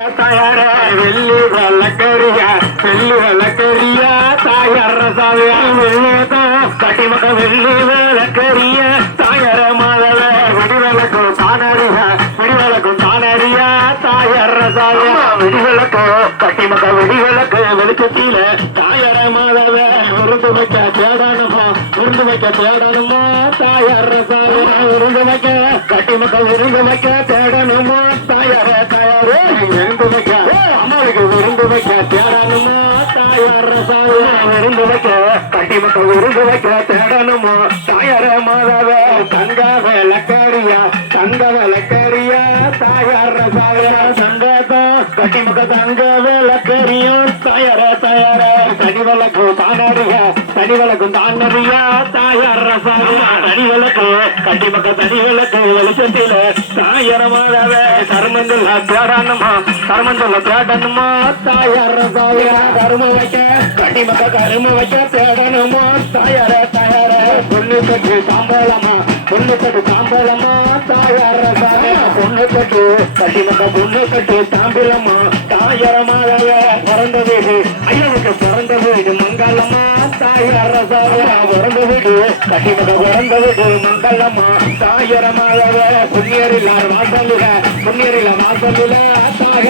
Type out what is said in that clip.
தயார வெள்ளி வழக்கறியா வெள்ளி வழக்கறியா தாயார சாவியா கட்டிமக்க வெள்ளி விளக்கறிய தாயார மாதவ வெடிவிளக்கும் தானறியா வெடிவிளக்கும் தானறியா தாயார சாவியா வெடிவிளக்கு கட்டிமக்க வெடிவிளக்கு வெளிச்சத்தில தாயார மாதவ விருந்து வைக்க தேடணுமா விருந்து வைக்க தேடணுமா தாயார சாவியா விருந்து வைக்க கட்டிமக்க விருந்து வைக்க தேடணுமா தாயார தாயாரே விருந்து வைக்க அம்மாவுக்கு விருந்து வைக்க தேடணுமா தாயார சாவியா விருந்து வைக்க கட்டிமக்க விருந்து வைக்க தேடணுமா தாயார மாதவ தங்க விளக்கறியா தங்க விளக்கறியா தாயார சாவியா சங்கத்தோ கட்டிமக்க தங்க விளக்கறியும் தாயார தாயார தனி விளக்கு தானறியா தனி விளக்கும் தானறியா தாயார சாவியா தனி விளக்கு கட்டிமக்க தனி விளக்கு வெளிச்சத்தில தாயார மாதவ கருமந்துள்ள தேடணுமா கருமந்துள்ள தேடணுமா தாயார சாவியா கரும வைக்க கட்டிமக்க கரும வைக்க தேடணுமா தாயார தாயார பொண்ணு கட்டு சாம்பலமா பொண்ணு கட்டு சாம்பலமா தாயார சாவியா பொண்ணு கட்டு கட்டிமக்க பொண்ணு கட்டு சாம்பலமா தாயார மாதவ பிறந்த வீடு ஐயாவுக்கு பிறந்த வீடு மங்களமா தாயார சாவியா பிறந்த வீடு கட்டிமக்க பிறந்த வீடு மங்களமா தாயார மாதவ புண்ணியரில் வாசலில புண்ணியரில வாசலில தாயார